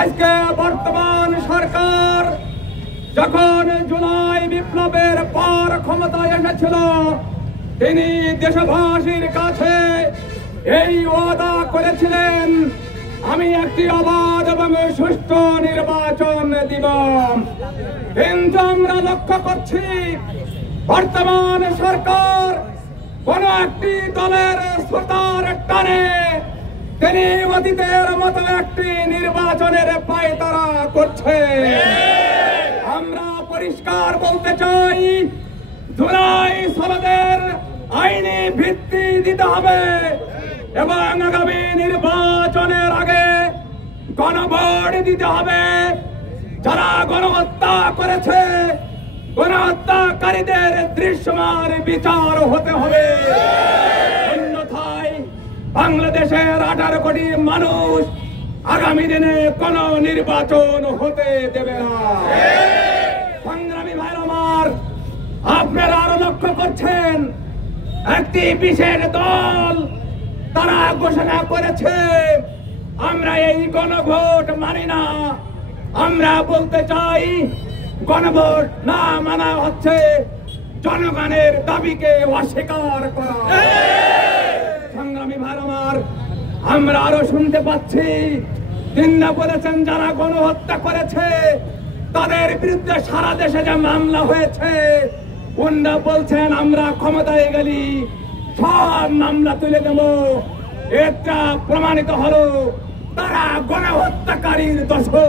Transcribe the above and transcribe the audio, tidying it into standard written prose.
আজকে বর্তমান সরকার যখন জুলাই বিপ্লবের পর ক্ষমতায় এসেছিল, তিনি দেশবাসীর কাছে এই ওয়াদা করেছিলেন, আমি একটি অবাধ এবং সুষ্ঠু নির্বাচন দিব। কিন্তু আমরা লক্ষ্য করছি বর্তমান সরকার কোন একটি দলের শ্রোতার টানে তিনি অতীতের মতো একটি নির্বাচনের পায়তারা করছে। আমরা পরিষ্কার বলতে চাই, জুলাই সনদের আইনি ভিত্তি দিতে হবে এবং আগামী নির্বাচনের আগে গণভোট দিতে হবে। যারা গণহত্যা করেছে, গণহত্যাকারীদের দৃশ্যমান বিচার হতে হবে। অন্যথায় বাংলাদেশের 18 কোটি মানুষ আগামী দিনে কোন নির্বাচন হতে দেবে না। সংগ্রামী ভাইরা আমার, আপনারা আরো লক্ষ্য করছেন, একটি বিশেষ দল তারা ঘোষণা করেছে আমরা এই গণভোট মানি না। আমরা বলতে চাই, গণভোট না মানা হচ্ছে জনগণের দাবিকে অস্বীকার করা। সংগ্রামী ভাই আমার, আমরা আরো শুনতে পাচ্ছি তিনটা বলেছেন যারা গণহত্যা করেছে তাদের বিরুদ্ধে সারা দেশে যে মামলা হয়েছে, ওনারা বলছেন আমরা ক্ষমতায় গেলি সব মামলা তুলে দেব। এটা প্রমাণিত হলো তারা গণহত্যাকারীর দোষর।